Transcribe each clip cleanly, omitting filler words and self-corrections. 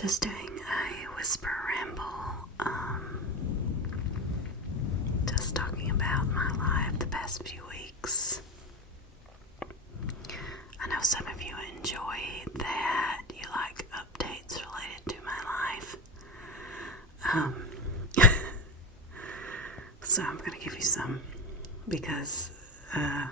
Just doing a whisper ramble, just talking about my life the past few weeks. I know some of you enjoy that, you like updates related to my life. So I'm going to give you some because I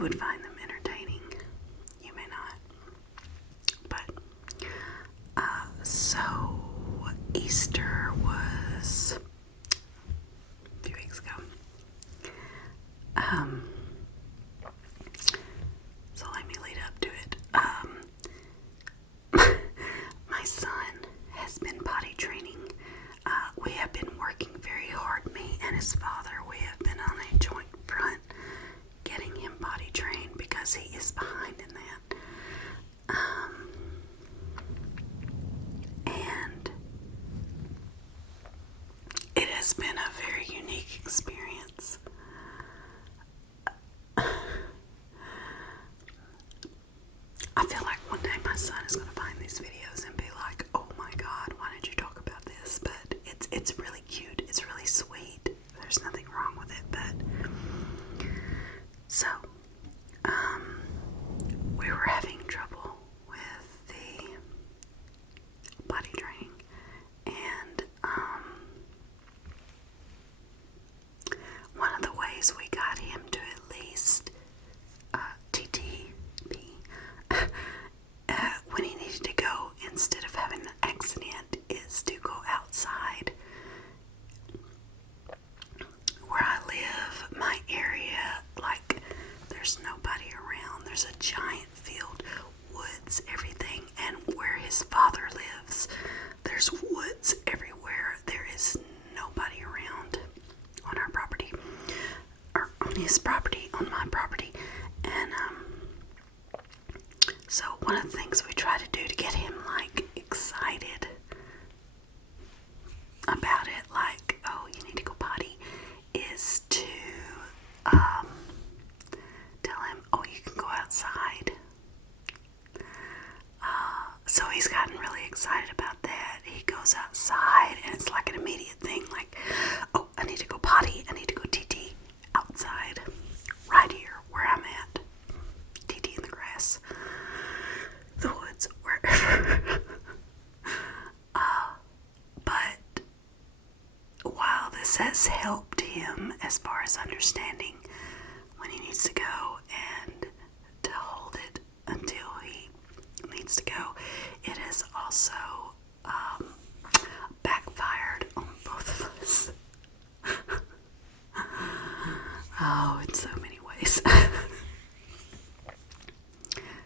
would find them entertaining. You may not. But, so Easter was a few weeks ago. So let me lead up to it. My son has been potty training. We have been working very hard, me and his father. We have been on a joint front getting him potty trained because he is behind in that. And it has been a very unique experience. I feel like one day my son is going to find these videos and be like, oh my God, why did you talk about this? But it's really cute. It's really sweet. There's nothing wrong with it. But so, we were having trouble with the potty training. And one of the ways we got him to at least TTP when he needed to go instead of having an accident is to go outside. Where I live, my area, like, there's nobody around. There's a giant field, woods, everything. And where his father lives, there's woods everywhere. There is nobody around on our property, or on his property, on my property. And so one of the things we try to do to get him like excited about it, like, oh, you need to go potty, is to tell him, oh, you can go outside. So he's gotten really excited about that. He goes outside and it's like an immediate thing, like, oh, I need to go potty, I need to go TT outside, right here where I'm at. TT in the grass, the woods, wherever. But while this has helped him as far as understanding when he needs to go and to hold it until he needs to go, it has also backfired on both of us. Oh, in so many ways.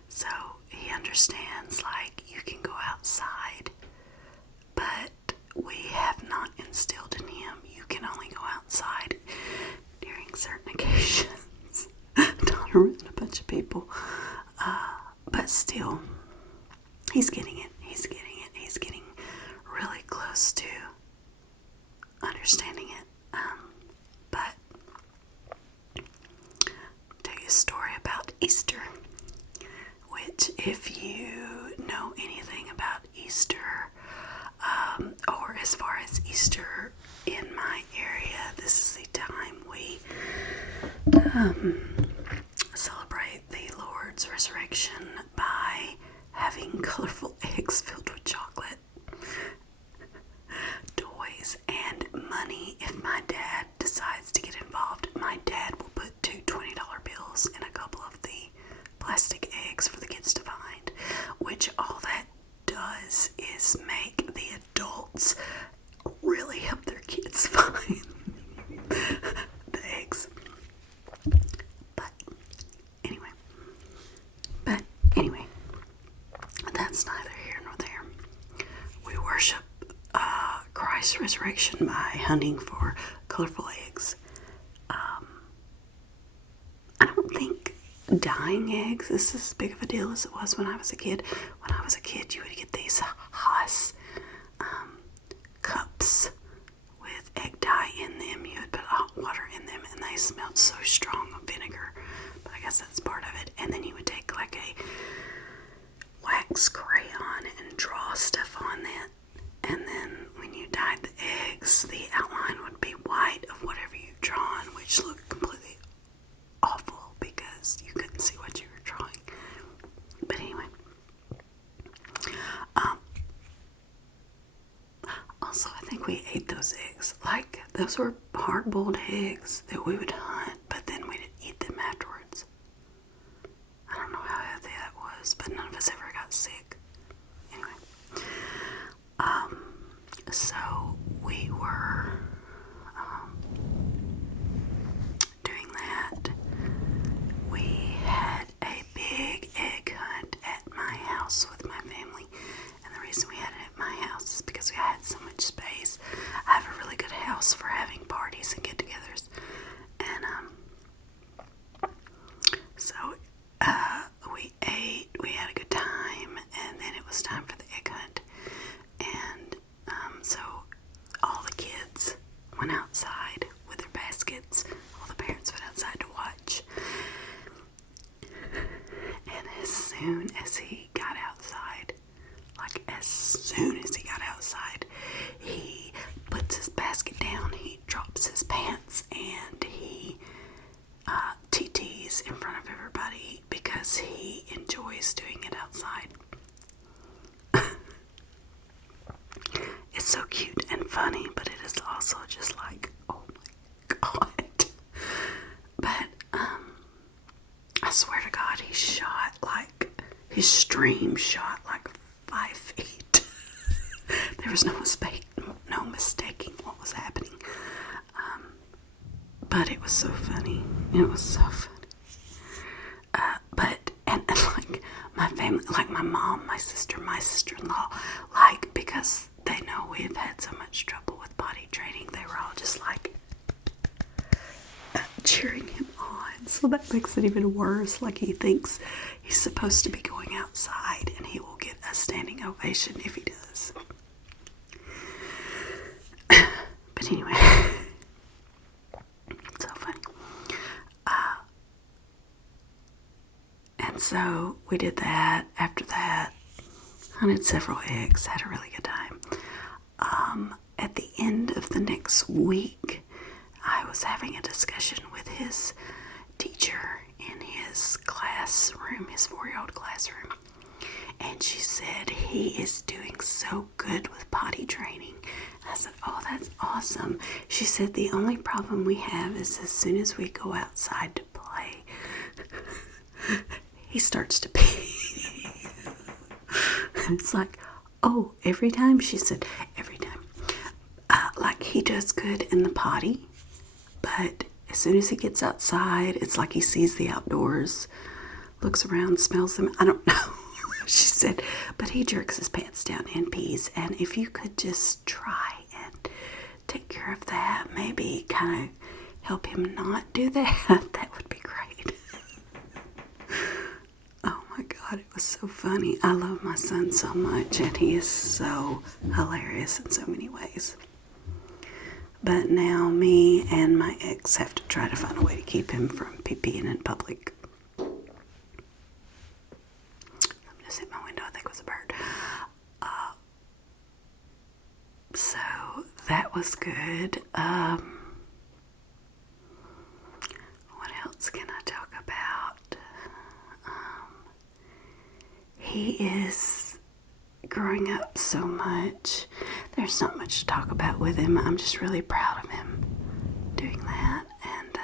So he understands, like, you can go outside, but we have not instilled in him you can only go outside during certain occasions, not around a bunch of people. But still, he's getting it. He's getting really close to understanding it. But I'll tell you a story about Easter, which, if you know anything about Easter, or as far as Easter in my area, this is the time we celebrate the Lord's resurrection by having colorful eggs filled with chocolate, toys, and money. If my dad decides to get involved, my dad will put two $20 bills in a couple of the plastic eggs for the kids to find, which all that does is make the adults really help their kids find the eggs. But anyway, that's neither here nor there. We worship Christ's resurrection by hunting for colorful eggs. I don't think dyeing eggs is as big of a deal as it was when I was a kid. When I was a kid, you would get these Haas cups with egg dye in them. You would put hot water in them, and they smelled so strong of vinegar. guess that's part of it. And then you would take like a wax crayon and those were hard-boiled eggs that we would hunt, but then we'd eat them afterwards. I don't know how healthy that was, but none of us ever got sick. Anyway, so we were doing that. We had a big egg hunt at my house with my family, and the reason we had it at my house is because we had so much space. I have a really good house for having parties and get-togethers, and so we ate, we had a good time, and then it was time for the egg hunt. And so all the kids went outside with their baskets. All the parents went outside to watch. And as soon as he got outside, he puts his basket down, he drops his pants, and he TTs in front of everybody because he enjoys doing it outside. It's so cute and funny, but it is also just like, oh my God. But I swear to God, his stream shot like 5 feet. There was no mistaking what was happening. But it was so funny. It was so funny. And like my family, like my mom, my sister, my sister-in-law, like, because they know we've had so much trouble with potty training, they were all just like cheering him on. So that makes it even worse. Like, he thinks he's supposed to be going outside, and he will get a standing ovation if he does. But anyway, so funny. And so we did that. After that, hunted several eggs, had a really good time. At the end of the next week, I was having a discussion with his teacher in his classroom, his 4-year-old classroom. And she said, he is doing so good with potty training. I said, oh, that's awesome. She said, the only problem we have is as soon as we go outside to play, he starts to pee. And it's like, oh, every time? She said, every time. Like, he does good in the potty, but as soon as he gets outside, it's like he sees the outdoors, looks around, smells them. I don't know. She said, but he jerks his pants down and pees. And if you could just try and take care of that, maybe kind of help him not do that, that would be great. Oh my God, it was so funny. I love my son so much, and he is so hilarious in so many ways. But now me and my ex have to try to find a way to keep him from pee-peeing in public. Let me just hit my window. I think it was a bird. So that was good. What else can I talk about? He is growing up so much. There's not much to talk about with him. I'm just really proud of him doing that. And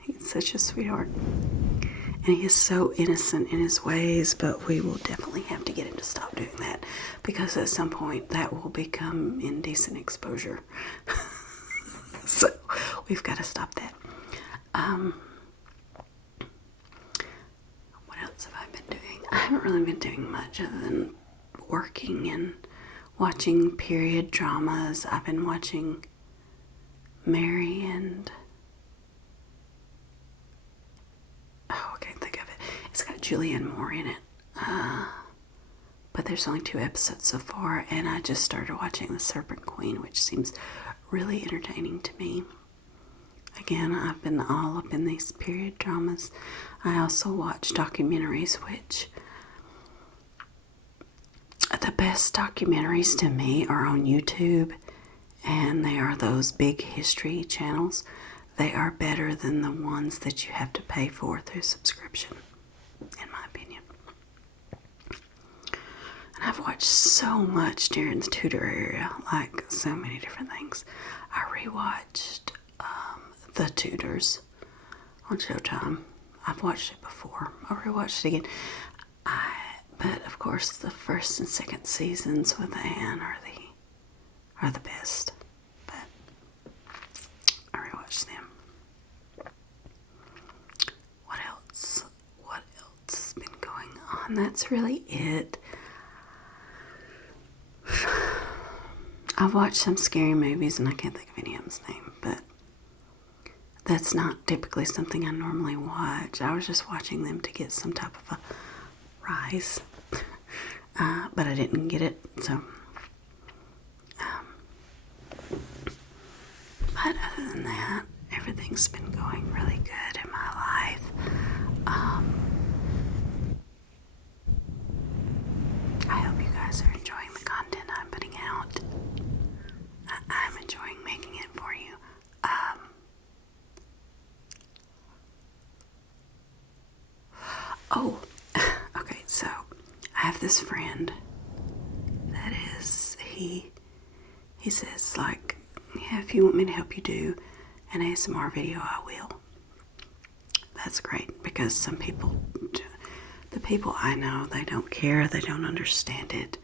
he's such a sweetheart. And he is so innocent in his ways, but we will definitely have to get him to stop doing that, because at some point that will become indecent exposure. So we've got to stop that. What else have I been doing? I haven't really been doing much other than working and watching period dramas. I've been watching Mary and... oh, I can't think of it. It's got Julianne Moore in it. But there's only 2 episodes so far, and I just started watching The Serpent Queen, which seems really entertaining to me. Again, I've been all up in these period dramas. I also watch documentaries, which the best documentaries to me are on YouTube, and they are those big history channels. They are better than the ones that you have to pay for through subscription, in my opinion. And I've watched so much during the Tudor era, like so many different things. I rewatched The Tudors on Showtime. I've watched it before. I'll rewatch it again. But of course, the first and second seasons with Anne are the best. But I rewatched them. What else? What else has been going on? That's really it. I've watched some scary movies and I can't think of any of them's name, but that's not typically something I normally watch. I was just watching them to get some type of a rise, but I didn't get it, so. But other than that, everything's been going really good in my life. I hope you guys are enjoying the content I'm putting out. I'm enjoying making it for you. Okay, so I have this friend that is, he says, like, yeah, if you want me to help you do an ASMR video, I will. That's great, because some people, the people I know, they don't care, they don't understand it.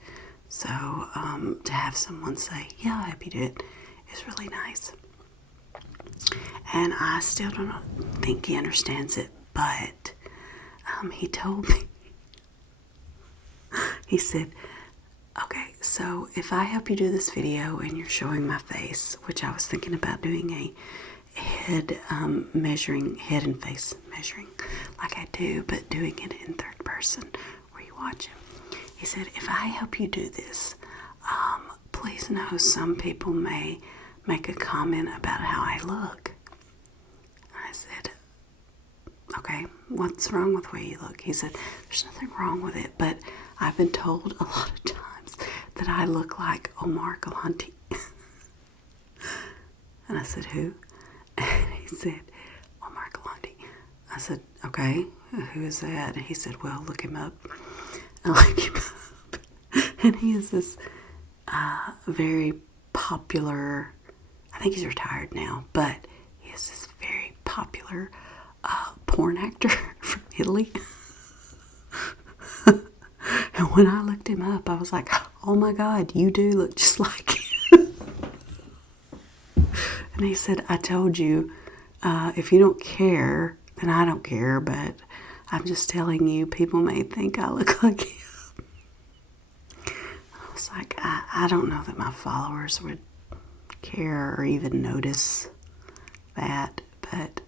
So to have someone say, yeah, I'll help you do it, is really nice. And I still don't think he understands it, but he told me, he said, okay, so if I help you do this video and you're showing my face, which I was thinking about doing a head measuring, head and face measuring like I do, but doing it in third person where you watch him. He said, if I help you do this, please know some people may make a comment about how I look. I said, okay, what's wrong with the way you look? He said, there's nothing wrong with it, but I've been told a lot of times that I look like Omar Galante. And I said, who? And he said, Omar Galante. I said, okay, who is that? And he said, well, look him up. I looked him up. And he is this very popular, I think he's retired now, but he is this very popular porn actor from Italy. And when I looked him up, I was like, oh my God, you do look just like him. And he said, I told you, if you don't care, then I don't care, but I'm just telling you, people may think I look like him. I was like, I don't know that my followers would care or even notice that, but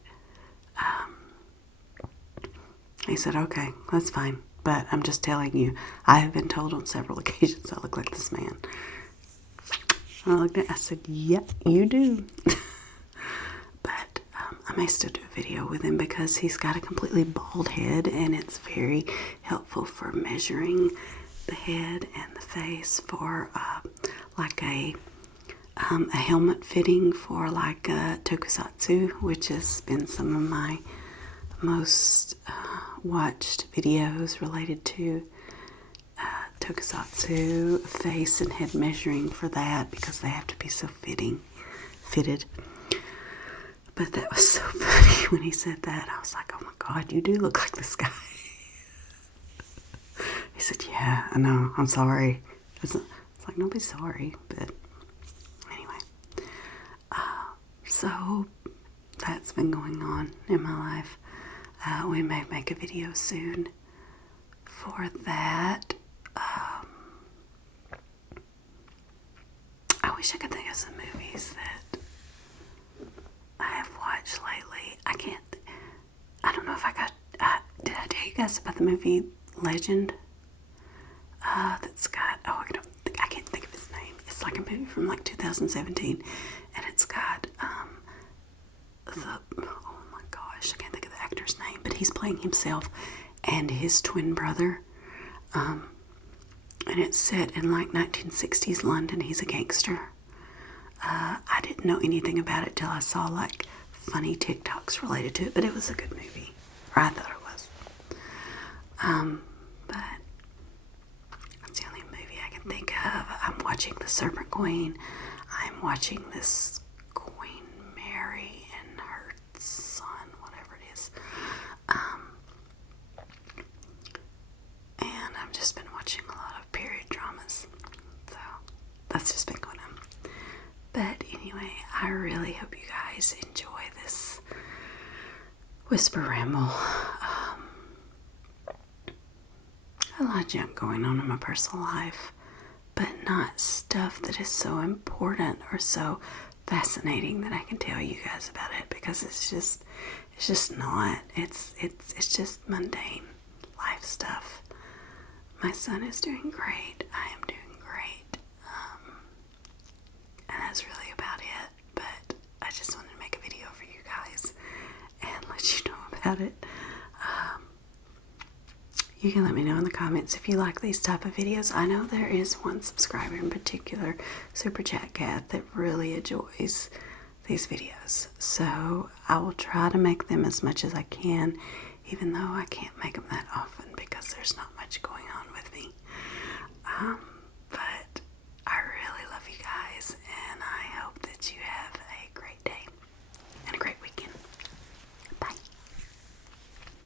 he said, okay, that's fine, but I'm just telling you, I have been told on several occasions I look like this man. And I looked at it, I said, yep, you do. But I may still do a video with him because he's got a completely bald head, and it's very helpful for measuring the head and the face for like a helmet fitting for like tokusatsu, which has been some of my most watched videos related to tokusatsu face and head measuring for that, because they have to be so fitted. But that was so funny when he said that. I was like, oh my God, you do look like this guy. He said, yeah, I know, I'm sorry. It's like, nobody's sorry, but anyway. So that's been going on in my life. We may make a video soon for that. I wish I could think of some movies that I have watched lately. I don't know if I got, did I tell you guys about the movie Legend? That's got, I can't think of his name. It's like a movie from like 2017, and it's got, oh my gosh, I can't think of the actor's name, but he's playing himself and his twin brother. And it's set in like 1960s London. He's a gangster. I didn't know anything about it till I saw like funny TikToks related to it, but it was a good movie. Or I thought it was. But that's the only movie think of. I'm watching The Serpent Queen. I'm watching this Queen Mary and her son, whatever it is. And I've just been watching a lot of period dramas. So that's just been going on. But anyway, I really hope you guys enjoy this whisper ramble. A lot of junk going on in my personal life, but not stuff that is so important or so fascinating that I can tell you guys about it, because it's just not. It's just mundane life stuff. My son is doing great. I am doing great. And that's really about it. But I just wanted to make a video for you guys and let you know about it. You can let me know in the comments if you like these type of videos. I know there is one subscriber in particular, Super Chat Cat, that really enjoys these videos. So I will try to make them as much as I can, even though I can't make them that often because there's not much going